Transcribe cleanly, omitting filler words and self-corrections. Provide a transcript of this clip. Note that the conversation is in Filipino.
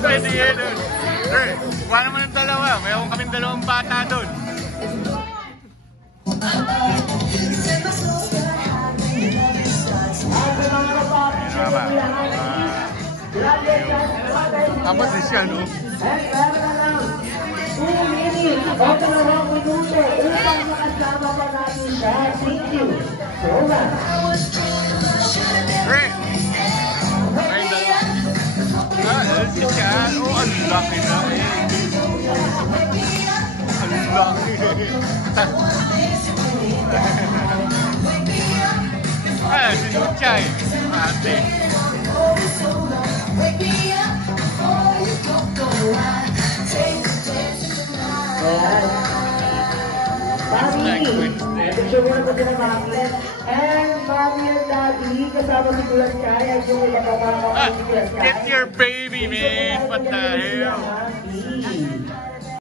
Pwede yun. Sir, kuha naman ng dalawa. Mayroon kaming dalawang bata doon. Tapos siya, no? 2 minutes o 2 minuto upang makasama pa natin siya. Thank you. Sola. Great. Ay, dalawa. Si Chan. Oh, ang laki na eh. Ang laki. Si Nuchay. Ate. Picture muna po sila Mami. And Mami and Daddy, kasama si Kulang Kay. Ay yung iba pa mga Get your baby, man. What the hell?